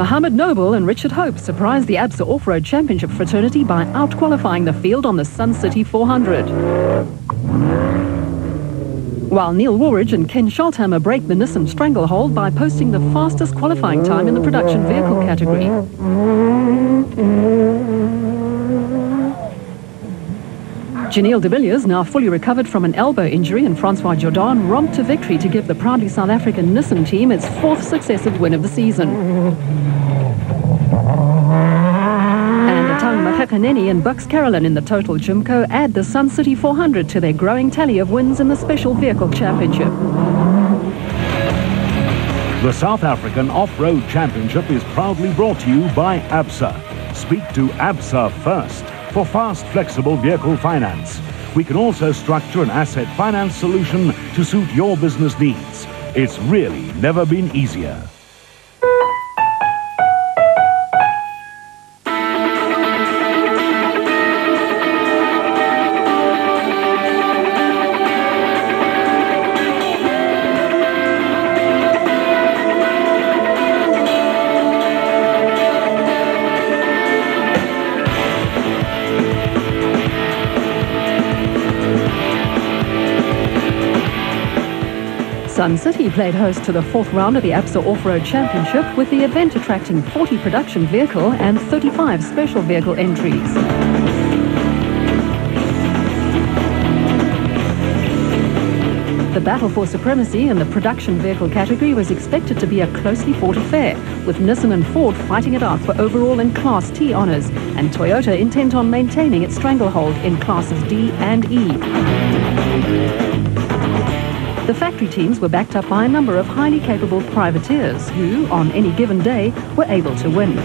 Mohammed Noble and Richard Hope surprised the ABSA Off-Road Championship fraternity by out-qualifying the field on the Sun City 400. While Neil Woolridge and Ken Scholthammer break the Nissan stranglehold by posting the fastest qualifying time in the production vehicle category. Janelle de Villiers, now fully recovered from an elbow injury, and Francois Jordan romped to victory to give the proudly South African Nissan team its 4th successive win of the season. And Atang Makhakaneni and Bucks Carolyn in the Total Jimco add the Sun City 400 to their growing tally of wins in the Special Vehicle Championship. The South African Off-Road Championship is proudly brought to you by ABSA. Speak to ABSA first for fast, flexible vehicle finance. We can also structure an asset finance solution to suit your business needs. It's really never been easier. Sun City played host to the 4th round of the ABSA Off-Road Championship, with the event attracting 40 production vehicle and 35 special vehicle entries. The battle for supremacy in the production vehicle category was expected to be a closely fought affair, with Nissan and Ford fighting it out for overall and Class T honours, and Toyota intent on maintaining its stranglehold in Classes D and E. The factory teams were backed up by a number of highly capable privateers who, on any given day, were able to win.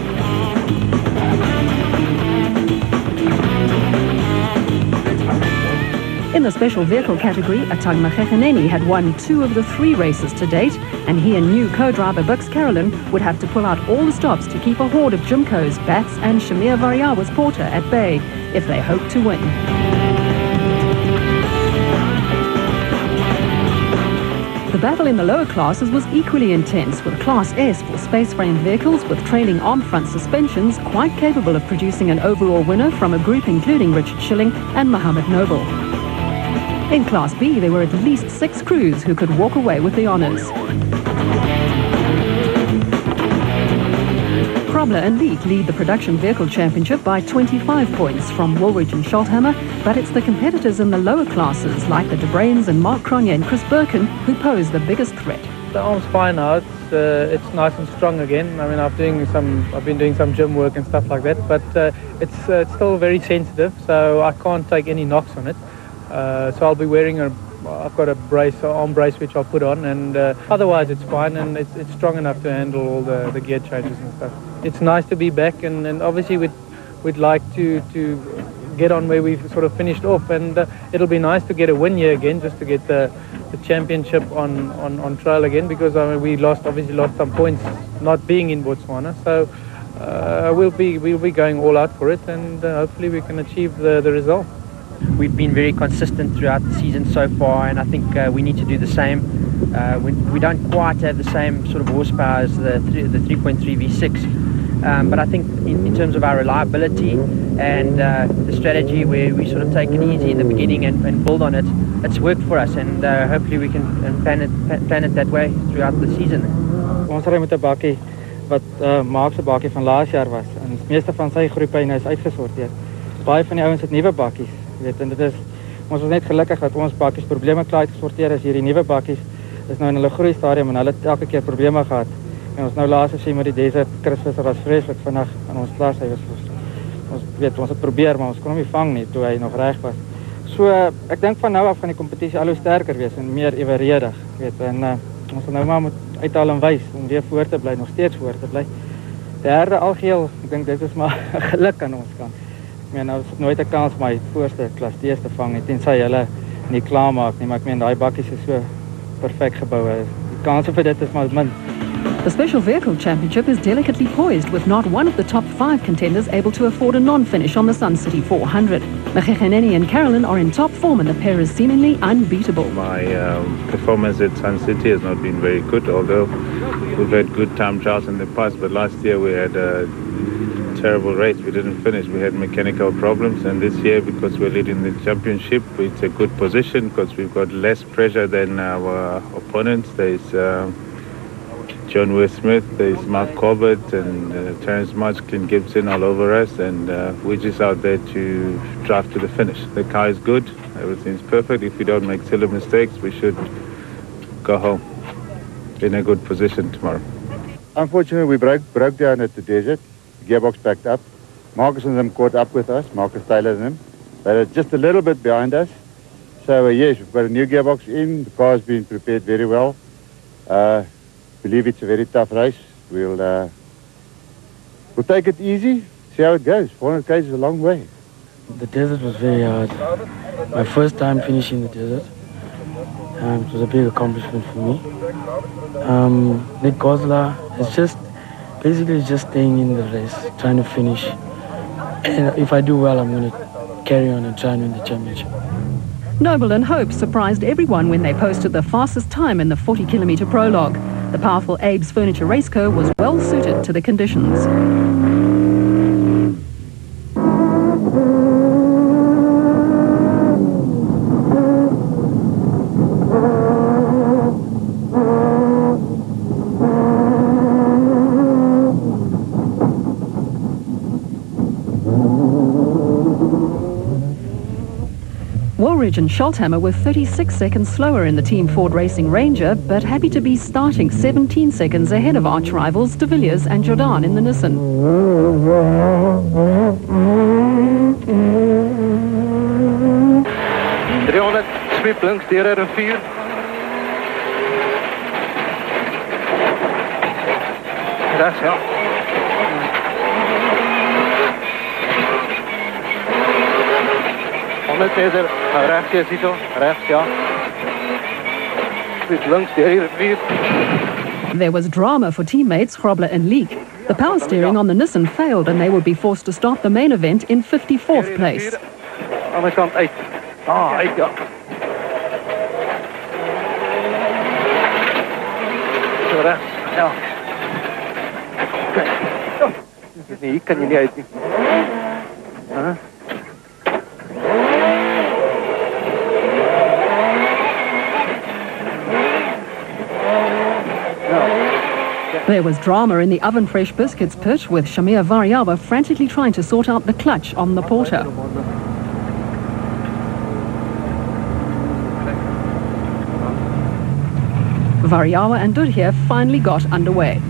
In the special vehicle category, Atang Makhakaneni had won 2 of the 3 races to date, and he and new co-driver Bucks Carolyn would have to pull out all the stops to keep a horde of Jimco's, Bats and Shamir Variawa's Porter at bay if they hoped to win. The battle in the lower classes was equally intense, with Class S for space-frame vehicles with trailing arm front suspensions quite capable of producing an overall winner from a group including Richard Schilling and Mohammed Noble. In Class B, there were at least 6 crews who could walk away with the honours. Krobler and Leek lead the Production Vehicle Championship by 25 points from Woolridge and Scholthammer, but it's the competitors in the lower classes like the De Bruins and Mark Cronje and Chris Birkin who pose the biggest threat. The arm's fine now. It's nice and strong again. I mean, I've been doing some gym work and stuff like that, but it's still very sensitive, so I can't take any knocks on it. So I'll be wearing I've got a brace, an arm brace, which I'll put on, and otherwise it's fine, and it's strong enough to handle all the gear changes and stuff. It's nice to be back, and obviously we'd like to get on where we've sort of finished off, and it'll be nice to get a win here again, just to get the championship on trail again, because I mean, we obviously lost some points not being in Botswana, so we'll be going all out for it, and hopefully we can achieve the result. We've been very consistent throughout the season so far, and I think we need to do the same. We don't quite have the same sort of horsepower as the 3.3 V6, but I think in terms of our reliability and the strategy where we sort of take it easy in the beginning and build on it, it's worked for us, and hopefully we can plan it that way throughout the season. Ons ry met 'n bakkie wat Mark se bakkie van laas jaar was, en die meeste van sy groepe is uitgesorteer. Baie van die ouens het nuwe bakkies. En dit is, ons was net gelukkig dat ons bakkies probleme klaar uitgesorteer is. Hierdie nuwe bakkies is nou in hulle groei stadium en hulle het elke keer probleme gehad. En ons nou laas gesien met die Desert, Chris Visser was vreeslik vandag aan ons klaar. Ons het probeer, maar ons kon hom nie vang nie toe hy nog reg was. So ek dink van nou af gaan die kompetisie al hoe sterker wees en meer evenredig, en ons sal nou maar moet uithaal en wys om weer voor te bly, nog steeds voor te bly. Derde algeheel, ek dink dit is maar geluk aan ons kant. Ek meen, ons het nooit 'n kans om my voorste klas D's te vang, tensy hulle nie klaar maak nie, maar ek meen, daai bakkies is so perfek gebou. Die kanse vir dit is maar min. The Special Vehicle Championship is delicately poised, with not one of the top 5 contenders able to afford a non-finish on the Sun City 400. Makhakaneni and Carolyn are in top form, and the pair is seemingly unbeatable. My performance at Sun City has not been very good, although we've had good time trials in the past, but last year we had a terrible race. We didn't finish. We had mechanical problems, and this year, because we're leading the championship, it's a good position because we've got less pressure than our opponents. There's John West-Smith, there's Mark Corbett, and Terence March, Clint Gibson all over us, and we're just out there to drive to the finish. The car is good. Everything's perfect. If we don't make silly mistakes, we should go home in a good position tomorrow. Unfortunately, we broke down at the desert. The gearbox backed up. Marcus and them caught up with us, Marcus Taylor and them. They're just a little bit behind us. So yes, we've got a new gearbox in. The car's been prepared very well. Believe it's a very tough race. We'll take it easy, see how it goes. 400 km is a long way. The desert was very hard. My first time finishing the desert. It was a big accomplishment for me. Nick Goslar is just basically just staying in the race, trying to finish. And if I do well, I'm going to carry on and try and win the championship. Noble and Hope surprised everyone when they posted the fastest time in the 40-kilometre prologue. The powerful Abe's Furniture Raceco was well suited to the conditions. Woolridge and Scholthammer were 36 seconds slower in the Team Ford Racing Ranger, but happy to be starting 17 seconds ahead of arch rivals De Villiers and Jordan in the Nissan. Sweep links deur die rivier. Rechts, ja. Meter, rechts is hij zo, rechts, ja. Sweep links deur die rivier. There was drama for teammates Grobler and Leek. The power steering on the Nissan failed and they would be forced to start the main event in 54th place. Aan de kant uit. Uit, ja. Zo rechts, ja. Kijk. Nee, hier kan je niet uit. There was drama in the Oven Fresh Biscuits pit with Shamir Variawa frantically trying to sort out the clutch on the Porter. Variawa and Dudhir finally got underway.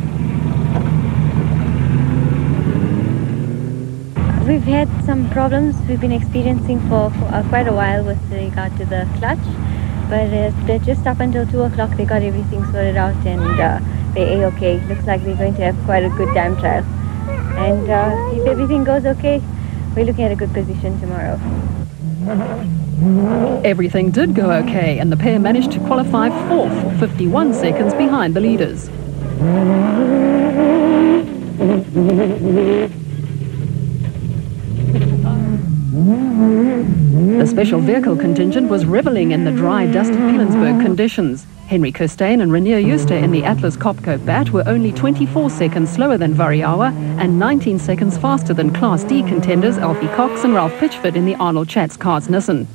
We've had some problems we've been experiencing for quite a while with regard to the clutch, but just up until 2 o'clock they got everything sorted out and they're A-okay. Looks like we're going to have quite a good time trial. And if everything goes okay, we're looking at a good position tomorrow. Everything did go okay, and the pair managed to qualify 4th, 51 seconds behind the leaders. The special vehicle contingent was reveling in the dry, dusty Pilanesberg conditions. Henry Kirstein and Rainier Euster in the Atlas Copco Bat were only 24 seconds slower than Variawa and 19 seconds faster than Class D contenders Alfie Cox and Ralph Pitchford in the Arnold Schatz Cars Nissan.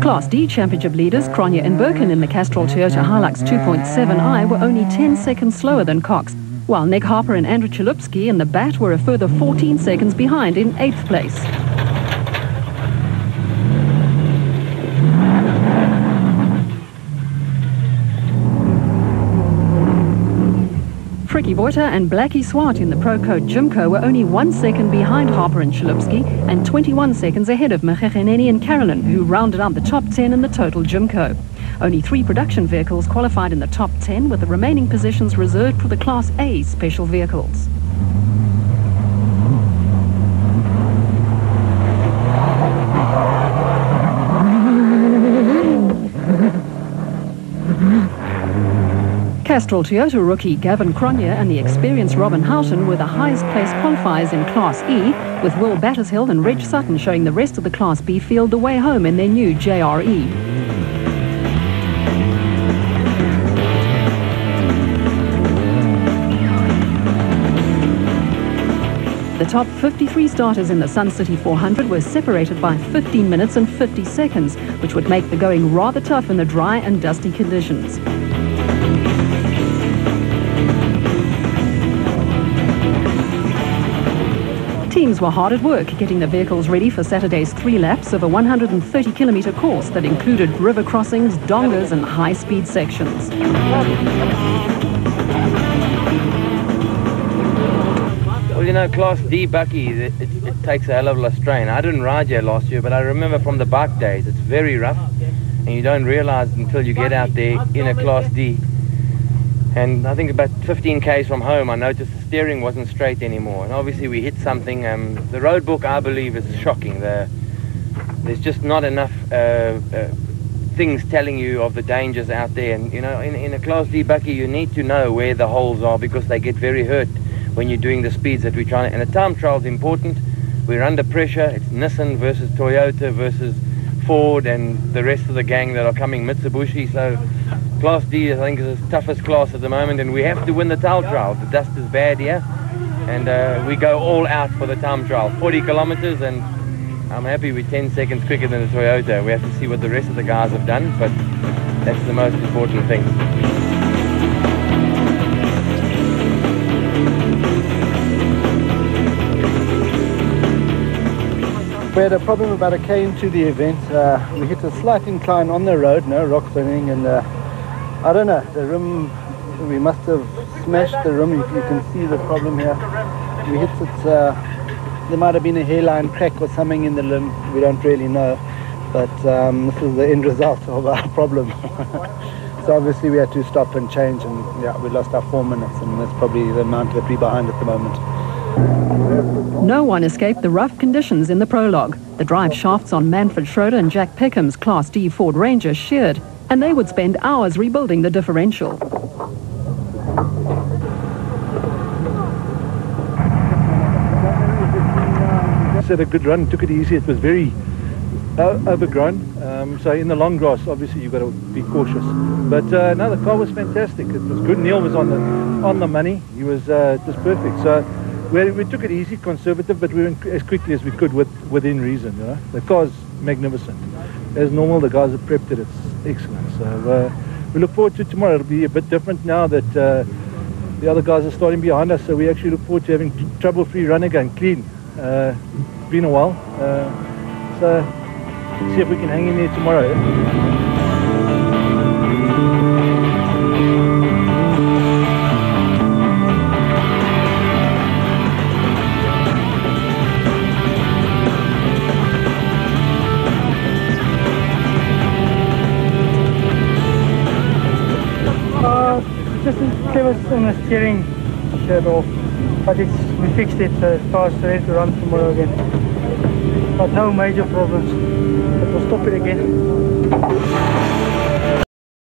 Class D championship leaders Cronje and Birkin in the Castrol Toyota Hilux 2.7i were only 10 seconds slower than Cox, while Nick Harper and Andrew Chalupsky in the Bat were a further 14 seconds behind in 8th place. Fricky Boyta and Blackie Swart in the Procoat Jimco were only 1 second behind Harper and Chalupsky and 21 seconds ahead of Mekhekeneni and Carolyn, who rounded out the top 10 in the total Jimco. Only 3 production vehicles qualified in the top 10, with the remaining positions reserved for the Class A special vehicles. Castrol Toyota rookie Gavin Cronje and the experienced Robin Houghton were the highest placed qualifiers in Class E, with Will Battershill and Reg Sutton showing the rest of the Class B field the way home in their new JRE. The top 53 starters in the Sun City 400 were separated by 15 minutes and 50 seconds, which would make the going rather tough in the dry and dusty conditions. Teams were hard at work getting the vehicles ready for Saturday's 3 laps of a 130-kilometre course that included river crossings, dongas and high-speed sections. Well, you know, Class D Bucky, it takes a hell of a lot of strain. I didn't ride here last year, but I remember from the bike days, it's very rough, and you don't realise until you get out there in a Class D. And I think about 15 k's from home, I noticed the steering wasn't straight anymore. And obviously we hit something. The road book, I believe, is shocking. There's just not enough things telling you of the dangers out there. And, you know, in a Class D Bucky, you need to know where the holes are because they get very hurt when you're doing the speeds that we're trying to. And a time trial is important. We're under pressure. It's Nissan versus Toyota versus Ford and the rest of the gang that are coming, Mitsubishi. So Class D, I think, is the toughest class at the moment, and we have to win the time trial. The dust is bad here, and we go all out for the time trial. 40 kilometers, and I'm happy we're 10 seconds quicker than the Toyota. We have to see what the rest of the guys have done, but that's the most important thing. We had a problem about a K into the event. We hit a slight incline on the road, no rock burning, and I don't know, the rim, we must have smashed the rim. You can see the problem here. We hit it, there might have been a hairline crack or something in the limb. We don't really know, but this is the end result of our problem. So obviously we had to stop and change, and yeah, we lost our 4 minutes, and that's probably the amount that we're behind at the moment. No one escaped the rough conditions in the prologue. The drive shafts on Manfred Schroeder and Jack Peckham's Class D Ford Ranger sheared, and they would spend hours rebuilding the differential. Had a good run, took it easy. It was very overgrown, so in the long grass obviously you've got to be cautious, but no, the car was fantastic. It was good. Neil was on the money. He was just perfect. So we took it easy, conservative, but we went as quickly as we could within reason. You know, the car's magnificent. As normal, the guys have prepped it. It's excellent. So we look forward to tomorrow. It'll be a bit different now that the other guys are starting behind us. So we actually look forward to having trouble-free run again, clean. It's been a while. So see if we can hang in there tomorrow. Just there was on the steering shut off, but we fixed it. The car's ready to run tomorrow again. But no major problems. But we'll stop it again.